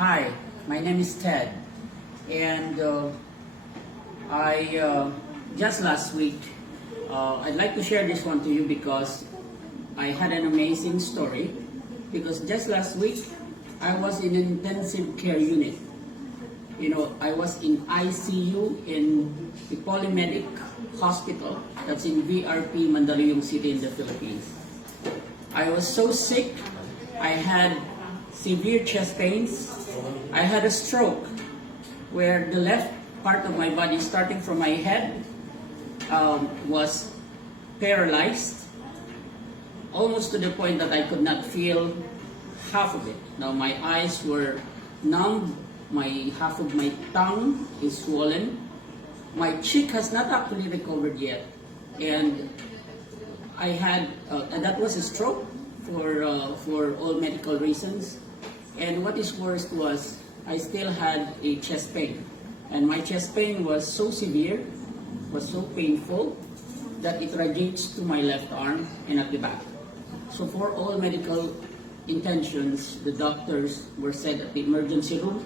Hi, my name is Ted, and just last week, I'd like to share this one to you because I had an amazing story. Because just last week, I was in an intensive care unit. I was in ICU in the Polimedic Hospital, that's in VRP, Madaluyung City in the Philippines. I was so sick, I had severe chest pains. I had a stroke where the left part of my body, starting from my head, was paralyzed, almost to the point that I could not feel half of it. Now my eyes were numb, half of my tongue is swollen, my cheek has not actually recovered yet, and I had, and that was a stroke for all medical reasons. And what is worse was, I still had a chest pain. And my chest pain was so severe, was so painful, that it radiates to my left arm and at the back. So for all medical intentions, the doctors were said at the emergency room,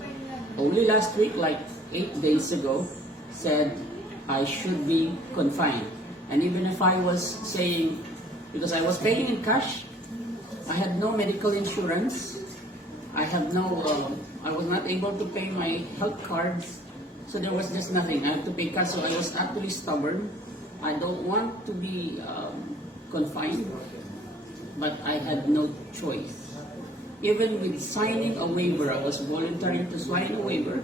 only last week, like 8 days ago, said I should be confined. And even if I was saying, because I was paying in cash, I had no medical insurance, I was not able to pay my health cards, so there was just nothing. I had to pay cash, so I was actually stubborn. I don't want to be confined, but I had no choice. Even with signing a waiver, I was volunteering to sign a waiver,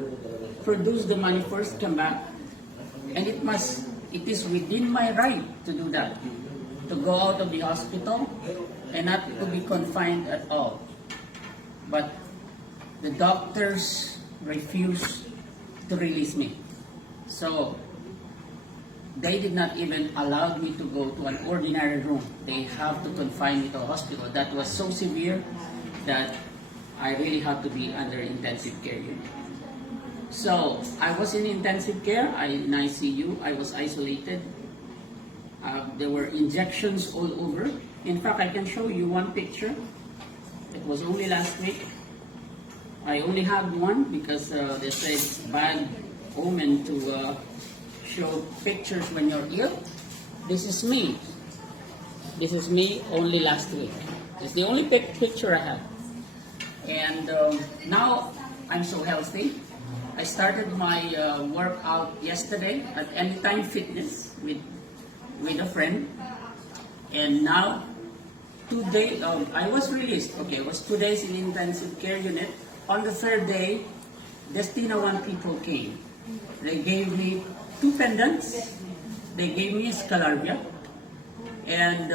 produce the money first, come back, and it is within my right to do that, to go out of the hospital and not to be confined at all. But the doctors refused to release me. So they did not even allow me to go to an ordinary room. They have to confine me to a hospital. That was so severe that I really had to be under intensive care unit. So I was in intensive care, in ICU, I was isolated. There were injections all over. In fact, I can show you one picture. It was only last week. I only had one because they say it's bad omen to show pictures when you're ill. This is me. This is me only last week. It's the only picture I have. And now I'm so healthy. I started my workout yesterday at Anytime Fitness with a friend. And now, today, I was released. Okay, it was 2 days in intensive care unit. On the third day, Destina people came. They gave me 2 pendants. They gave me a Scalarvia. And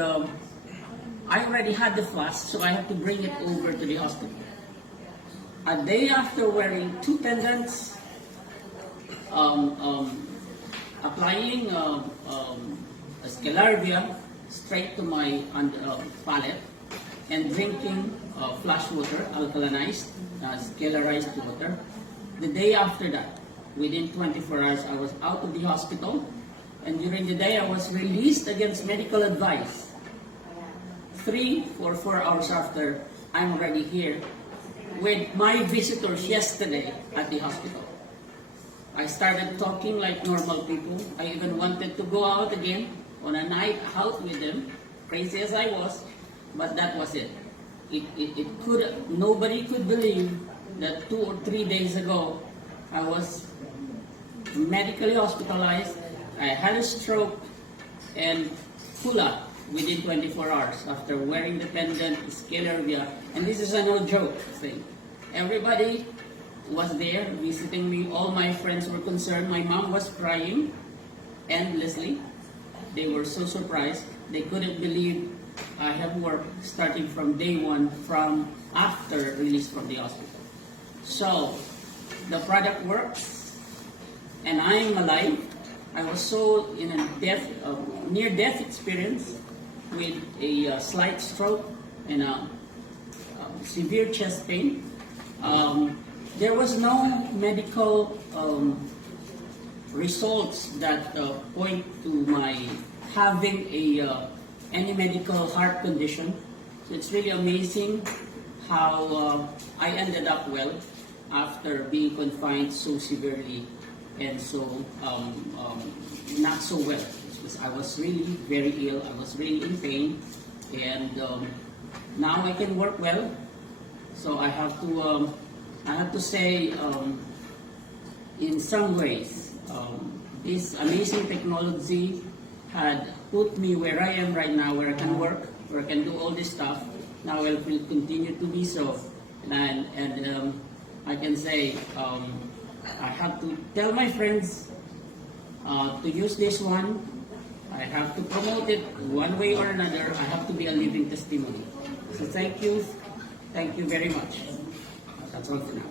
I already had the Flask, so I had to bring it over to the hospital. A day after wearing 2 pendants, applying a Scalarvia straight to my palate, and drinking flash water, alkalinized, scalarized water. The day after that, within 24 hours, I was out of the hospital, and during the day I was released against medical advice. 3 or 4 hours after, I'm already here with my visitors yesterday at the hospital. I started talking like normal people. I even wanted to go out again on a night out with them, crazy as I was, but that was it. Nobody could believe that 2 or 3 days ago, I was medically hospitalized, I had a stroke, and pull up within 24 hours after wearing the pendant, Scalarvia, and this is a no joke thing. Everybody was there visiting me, all my friends were concerned, my mom was crying endlessly. They were so surprised, they couldn't believe I have worked starting from day 1 from after release from the hospital. So, the product works, and I'm alive. I was so in a near-death experience with a slight stroke and a severe chest pain. There was no medical results that point to my having any medical heart condition. So it's really amazing how I ended up well. after being confined so severely and so not so well. Because I was really very ill, I was really in pain, and now I can work well. So I have to say, in some ways, this amazing technology had put me where I am right now, where I can work, where I can do all this stuff. Now I will continue to be so, and I can say I have to tell my friends to use this one. I have to promote it one way or another. I have to be a living testimony. So thank you very much. That's all for now.